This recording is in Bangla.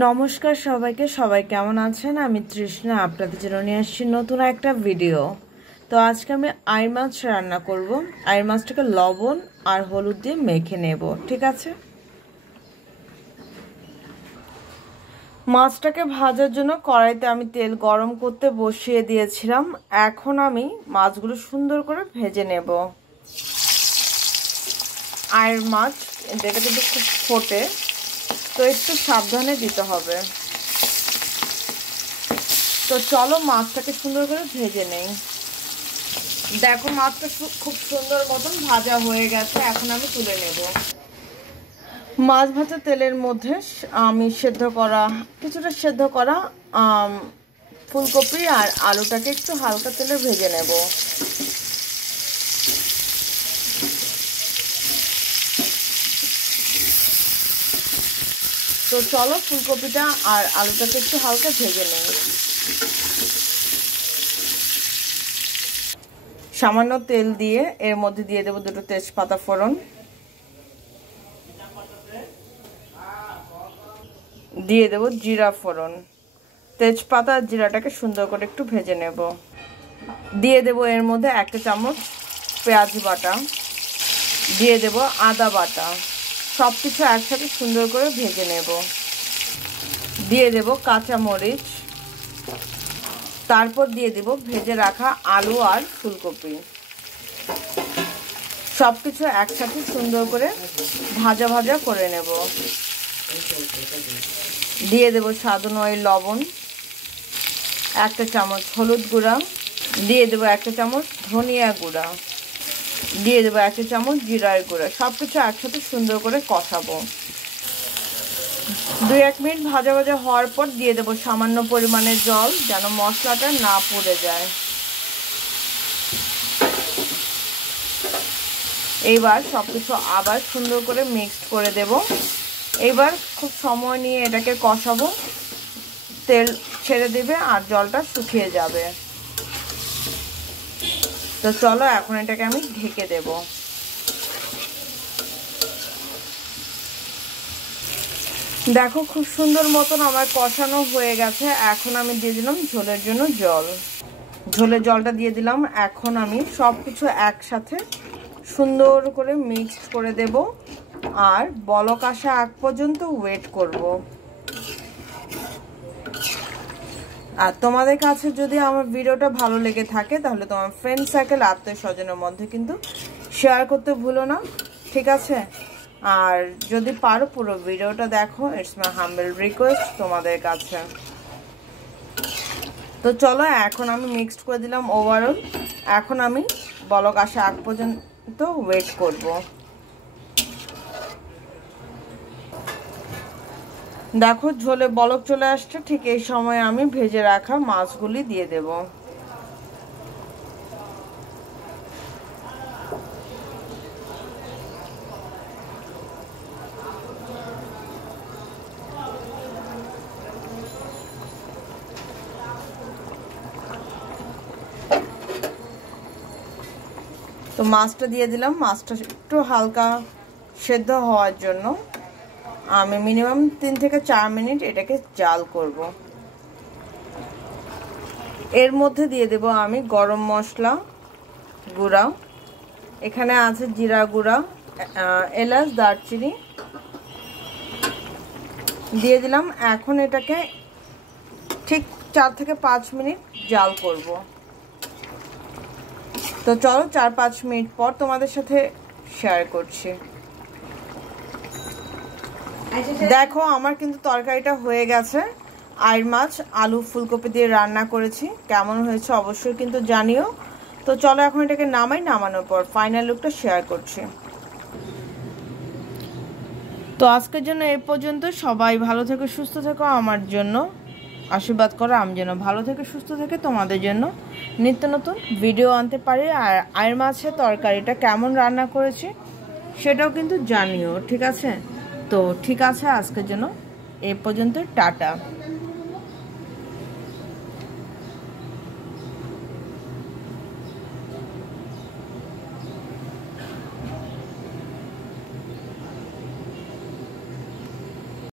নমস্কার সবাইকে, সবাই কেমন আছেন? আমি তৃষ্ণা আপনাদের জন্য নিয়ে আসছি নতুন একটা ভিডিও। তো আজকে আমি আইর মাছ রান্না করব। আইর মাছটাকে লবণ আর হলুদ দিয়ে মেখে নেব, ঠিক আছে? মাছটাকে ভাজার জন্য কড়াইতে আমি তেল গরম করতে বসিয়ে দিয়েছিলাম। এখন আমি মাছগুলো সুন্দর করে ভেজে নেব। আইর মাছ যেটা কিন্তু খুব ফোটে, তো একটু সাবধানে দিতে হবে। তো চলো মাছটাকে সুন্দর করে ভেজে নেই। দেখো মাছটা খুব সুন্দর মতন ভাজা হয়ে গেছে, এখন আমি তুলে নেব। মাছ ভাজা তেলের মধ্যে আমি কিছুটা সেদ্ধ করা ফুলকপি আর আলুটাকে একটু হালকা তেলে ভেজে নেব। তো চলো ফুলকপিটা আর আলুটাকে একটু হালকা ভেজে নেই। সামান্য তেল দিয়ে এর মধ্যে দিয়ে দেবো দুটো তেজপাতা ফোড়ন, দিয়ে দেবো জিরা ফোড়ন। তেজপাতা আর জিরাটাকে সুন্দর করে একটু ভেজে নেব। দিয়ে দেবো এর মধ্যে 1 চামচ পেঁয়াজ বাটা, দিয়ে দেবো আদা বাটা। সব কিছু একসাথে সুন্দর করে ভেজে নেব। দিয়ে দেব কাঁচা মরিচ, তারপর দিয়ে দেব ভেজে রাখা আলু আর ফুলকপি। সব কিছু একসাথে সুন্দর করে ভাজা ভাজা করে নেব। দিয়ে দেব স্বাদ অনুযায়ী লবণ, 1 চামচ হলুদ গুঁড়া, দিয়ে দেবো 1 চামচ ধনিয়া গুঁড়া, দিয়ে দেবো 1 চামচ জিরার গুঁড়া। সব কিছু একসাথে সুন্দর করে কষাবো। 2-1 মিনিট ভাজা ভাজা হওয়ার পর দিয়ে দেবো সামান্য পরিমাণে জল, যেন মশলাটা না পুড়ে যায়। এইবার সব কিছু আবার সুন্দর করে মিক্সড করে দেব। এইবার খুব সময় নিয়ে এটাকে কষাবো। তেল ছেড়ে দেবে আর জলটা শুকিয়ে যাবে। তো চলো এখন এটাকে আমি ঢেকে দেব। দেখো খুব সুন্দর মতন আমার কষানো হয়ে গেছে। এখন আমি দিয়ে দিলাম ঝোলের জন্য জল। ঝোলের জলটা দিয়ে দিলাম। এখন আমি সব কিছু একসাথে সুন্দর করে মিক্সড করে দেব আর বলক আসা আগ পর্যন্ত ওয়েট করব। আর তোমাদের কাছে যদি আমার ভিডিওটা ভালো লেগে থাকে তাহলে তোমার ফ্রেন্ড সার্কেল আত্মীয় স্বজনের মধ্যে কিন্তু শেয়ার করতে ভুলো না, ঠিক আছে? আর যদি পারো পুরো ভিডিওটা দেখো, ইটস মাই হাম্বল রিকোয়েস্ট তোমাদের কাছে। তো চলো এখন আমি মিক্সড করে দিলাম ওভারঅল। এখন আমি বলক আসা আগ পর্যন্ত ওয়েট করব। দেখো ঝোলে বলক চলে আসছে, ঠিক এই সময় আমি ভেজে রাখা মাছগুলি দিয়ে দেব। তো মাছটা দিয়ে দিলাম। মাছটা একটু হালকা সেদ্ধ হওয়ার জন্য আমি মিনিমাম 3 থেকে 4 মিনিট এটাকে জাল করব। এর মধ্যে দিয়ে দেব আমি গরম মশলা গুঁড়া। এখানে আছে জিরা গুঁড়া, এলাচ, দারচিনি দিয়ে দিলাম। এখন এটাকে ঠিক 4 থেকে 5 মিনিট জাল করব। তো চলো 4-5 মিনিট পর তোমাদের সাথে শেয়ার করছি। দেখো আমার কিন্তু তরকারিটা হয়ে গেছে। আইর মাছ আলু ফুলকপি দিয়ে রান্না করেছি। কেমন হয়েছে অবশ্যই কিন্তু জানিও। তো চলো এখন এটাকে নামানোর পর ফাইনাল লুকটা শেয়ার করছি। তো আজকের জন্য এই পর্যন্ত। সবাই ভালো থেকো, সুস্থ থেকো। আমার জন্য আশীর্বাদ করো, আমি যেন ভালো থেকে সুস্থ থেকে তোমাদের জন্য নিত্য নতুন ভিডিও আনতে পারি। আর আইর মাছের তরকারিটা কেমন রান্না করেছি সেটাও কিন্তু জানিও, ঠিক আছে? তো ঠিক আছে, আজকের জন্য এই পর্যন্ত। টাটা।